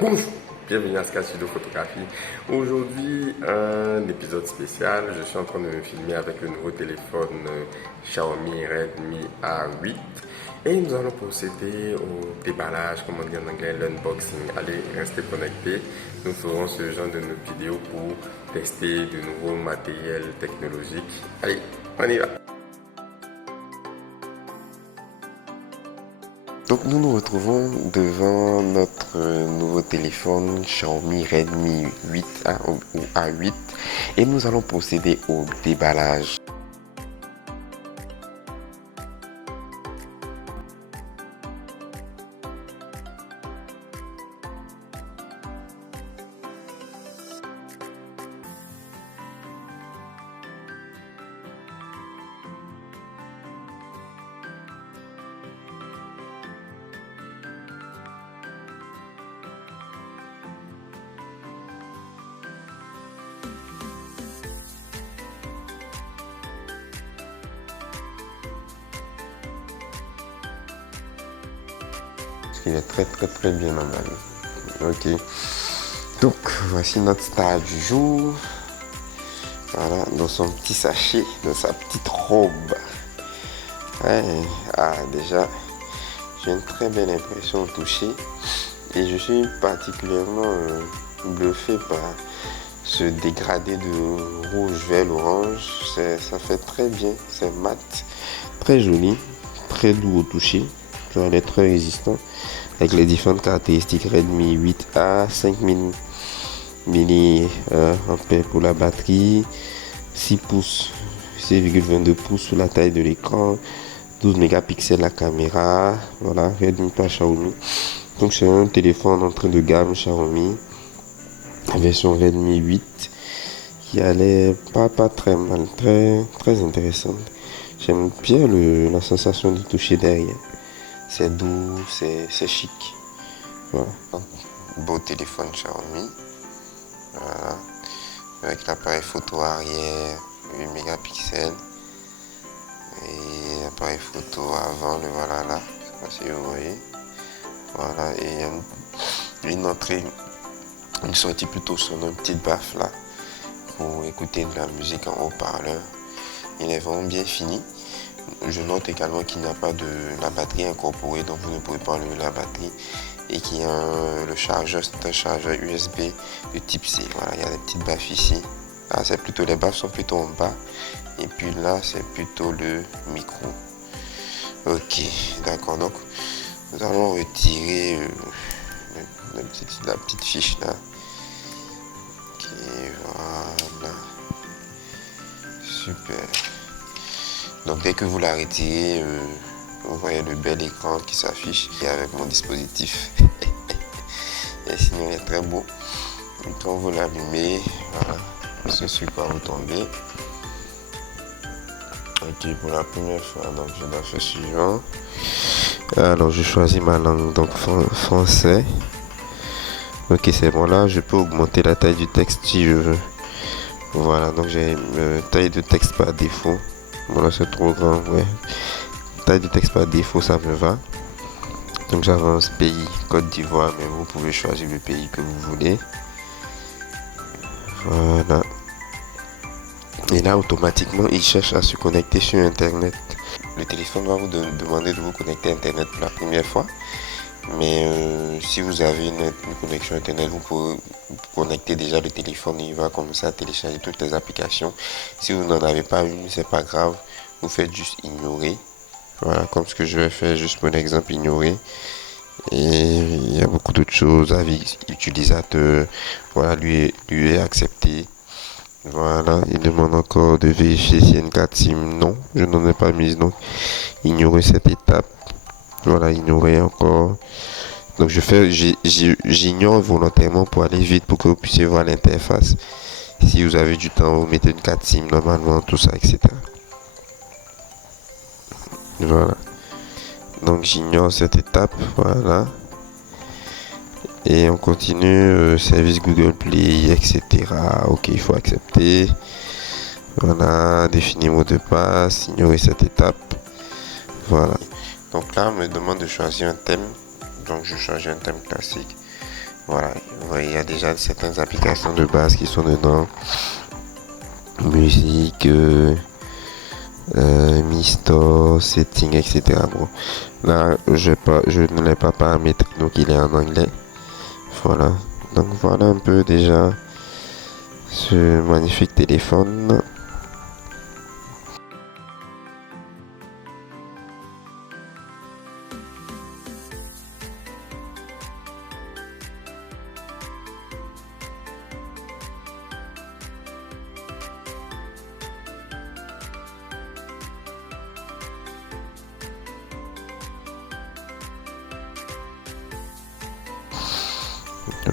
Bonjour, bienvenue à Sky Studio Photographie. Aujourd'hui, un épisode spécial. Je suis en train de me filmer avec le nouveau téléphone Xiaomi Redmi A8 et nous allons procéder au déballage, comme on dit en anglais, l'unboxing. Allez, restez connectés. Nous ferons ce genre de vidéos pour tester de nouveaux matériels technologiques. Allez, on y va. Donc nous nous retrouvons devant notre nouveau téléphone Xiaomi Redmi 8A ou A8 et nous allons procéder au déballage. Il est très bien emballé. Ok. Donc voici notre star du jour. Voilà, dans son petit sachet, dans sa petite robe. Ouais, déjà, j'ai une très belle impression au toucher. Et je suis particulièrement bluffé par ce dégradé de rouge vers l'orange. Ça fait très bien, c'est mat, très joli, très doux au toucher. Elle est très résistant avec les différentes caractéristiques Redmi 8A, 5000 mAh pour la batterie, 6 pouces, 6,22 pouces sous la taille de l'écran, 12 mégapixels la caméra, voilà, Redmi par Xiaomi. Donc c'est un téléphone entrée de gamme Xiaomi, version Redmi 8, qui allait pas très mal, très intéressante. J'aime bien la sensation de toucher derrière. C'est doux, c'est chic. Voilà. Beau téléphone Xiaomi. Voilà. Avec l'appareil photo arrière, 8 mégapixels. Et l'appareil photo avant, le voilà là. Je sais pas si vous voyez. Voilà. Et une sortie plutôt sonore, une petite baffe là. Pour écouter de la musique en haut-parleur. Il est vraiment bien fini. Je note également qu'il n'y a pas de la batterie incorporée, donc vous ne pouvez pas enlever la batterie, et qu'il y a le chargeur, c'est un chargeur USB de type C. Voilà, il y a des petites baffes ici. Là, c'est plutôt, les baffes sont plutôt en bas, et puis là, c'est plutôt le micro. Ok, d'accord, donc nous allons retirer la petite fiche là. Ok, voilà. Super. Donc dès que vous la retirez, vous voyez le bel écran qui s'affiche avec mon dispositif. Et sinon il est très beau. Et quand vous l'allumez, voilà, c'est sur quoi vous tombez. Ok, pour la première fois, donc je dois faire suivant. Alors je choisis ma langue, donc français. Ok, c'est bon, là je peux augmenter la taille du texte si je veux. Voilà, donc j'ai une taille de texte par défaut. Bon là c'est trop grand, ouais. Taille de texte par défaut, ça me va. Donc j'avance pays, Côte d'Ivoire, mais vous pouvez choisir le pays que vous voulez. Voilà. Et là automatiquement il cherche à se connecter sur internet. Le téléphone va vous demander de vous connecter à internet pour la première fois. Mais si vous avez une connexion internet, vous pouvez connecter déjà le téléphone et il va commencer à télécharger toutes les applications. Si vous n'en avez pas une, c'est pas grave, vous faites juste ignorer. Voilà, comme ce que je vais faire, juste pour l'exemple, ignorer. Et il y a beaucoup d'autres choses, avis utilisateur, voilà, lui est accepté. Voilà, il demande encore de vérifier s'il y a une carte SIM. Non, je n'en ai pas mise, donc ignorer cette étape. Voilà, ignorer encore. Donc j'ignore volontairement pour aller vite pour que vous puissiez voir l'interface. Si vous avez du temps, vous mettez une carte SIM normalement, tout ça, etc. Voilà. Donc j'ignore cette étape, voilà. Et on continue, service Google Play, etc. Ok, il faut accepter. Voilà, définir mot de passe, ignorer cette étape. Voilà. Donc là, on me demande de choisir un thème. Donc je change un thème classique. Voilà, vous voyez, il y a déjà certaines applications de base qui sont dedans. Musique, Mi Store, Setting, etc. Bon, là, je ne l'ai pas paramétré, donc il est en anglais. Voilà, donc voilà un peu déjà ce magnifique téléphone.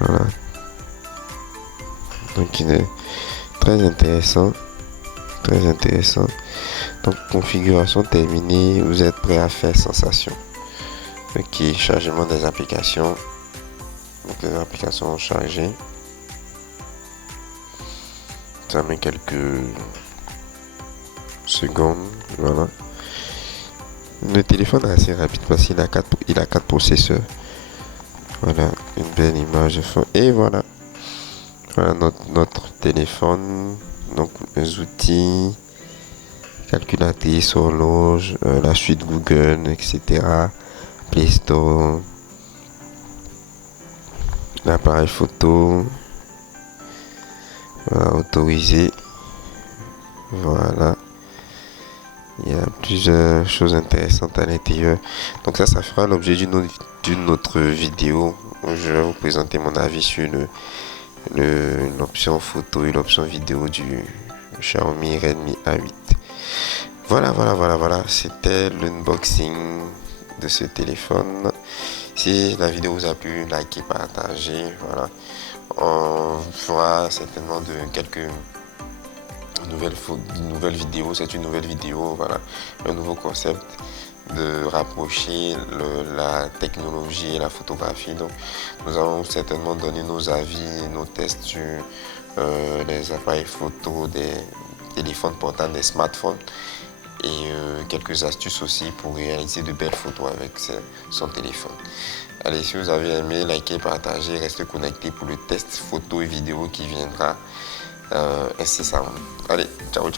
Voilà, donc il est très intéressant, très intéressant. Donc configuration terminée, vous êtes prêt à faire sensation. Ok, chargement des applications. Donc les applications ont chargé. Ça met quelques secondes. Voilà. Le téléphone est assez rapide parce qu'il a 4 processeurs. Voilà, une belle image de fond. Et voilà. Voilà notre téléphone. Donc les outils, calculatrice, horloge, la suite Google, etc. Play Store, l'appareil photo, voilà, autorisé. Voilà. Il y a plusieurs choses intéressantes à l'intérieur. Donc ça fera l'objet d'une autre vidéo où je vais vous présenter mon avis sur l'option photo et l'option vidéo du Xiaomi Redmi A8. Voilà. C'était l'unboxing de ce téléphone. Si la vidéo vous a plu, likez, partagez. Voilà. On fera certainement de quelques nouvelles vidéos. C'est une nouvelle vidéo, voilà. Un nouveau concept de rapprocher la technologie et la photographie. Donc, nous allons certainement donner nos avis et nos tests sur les appareils photo des téléphones portables, des smartphones. Et quelques astuces aussi pour réaliser de belles photos avec son téléphone. Allez, si vous avez aimé, likez, partagez, restez connectés pour le test photo et vidéo qui viendra incessamment. Allez, ciao.